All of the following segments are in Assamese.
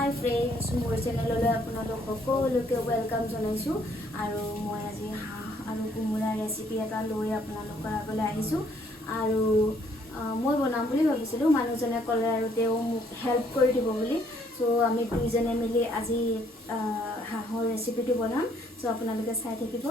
Hi friends, মোৰ চেনেললৈ আপোনালোক সকলোকে ওয়েলকাম জনাইছো আৰু মই আজি আৰু কুমুৰা ৰেচিপি এটা লৈ আপোনালোকৰ আগলৈ আহিছো আৰু মই বনাম বুলি ভাবিছিলো মানুহজনে ক'লে আৰু তেওঁ মোক হেল্প কৰি দিব বুলি সো আমি দুইজনে মিলি আজি হাঁহৰ ৰেচিপিটো বনাম সো আপোনালোকে চাই থাকিব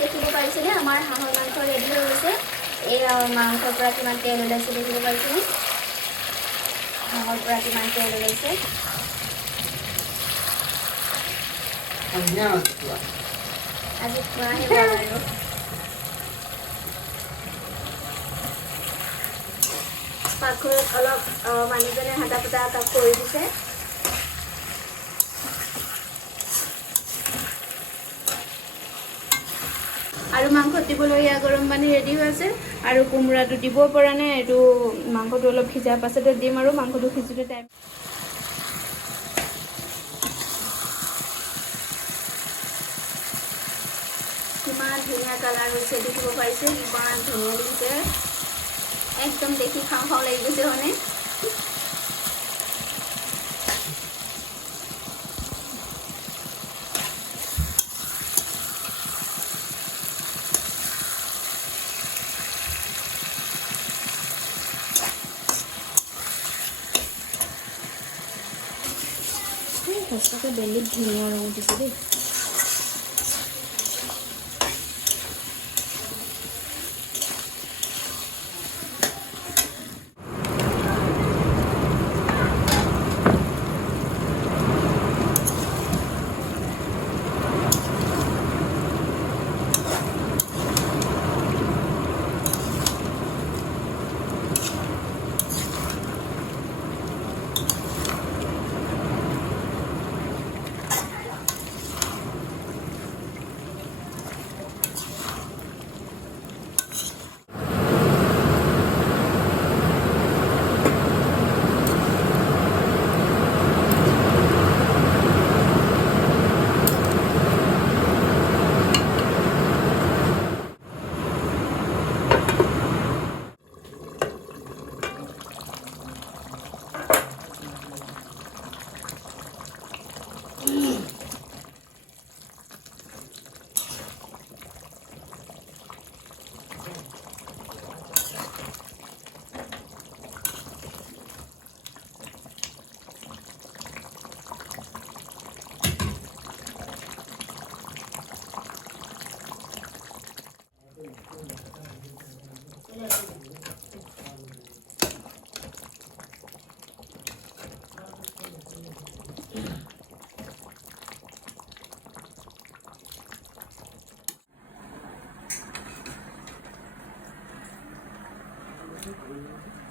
দেখিব পাৰিছেনে আমাৰ হাঁহৰ মাংস ৰেডি হৈ গৈছে এই মাংসৰ পৰা কিমান তেল ওলাইছে দেখিব পাৰিছেনে হাঁহৰ পৰা কিমান তেল ওলাইছে আজি খোৱাহে ভাল আৰু পাকঘৰত অলপ মানুহজনে হাতা পোতা কাম কৰি দিছে আৰু মাংসত দিবলগীয়া গৰম পানী ৰেডি হৈ আছে আৰু কোমৰাটো দিব পৰা নাই এইটো মাংসটো অলপ সিজা পাছতে দিম আৰু মাংসটো সিজোতে টাইম কিমান ধুনীয়া কালাৰ হৈছে দেখিব পাৰিছে কিমান ধুনীয়া লাগিছে একদম দেখি খাওঁ খাওঁ লাগি গৈছে হয়নে সঁচাকৈ বেলেগ ধুনীয়া ৰং উঠিছে দেই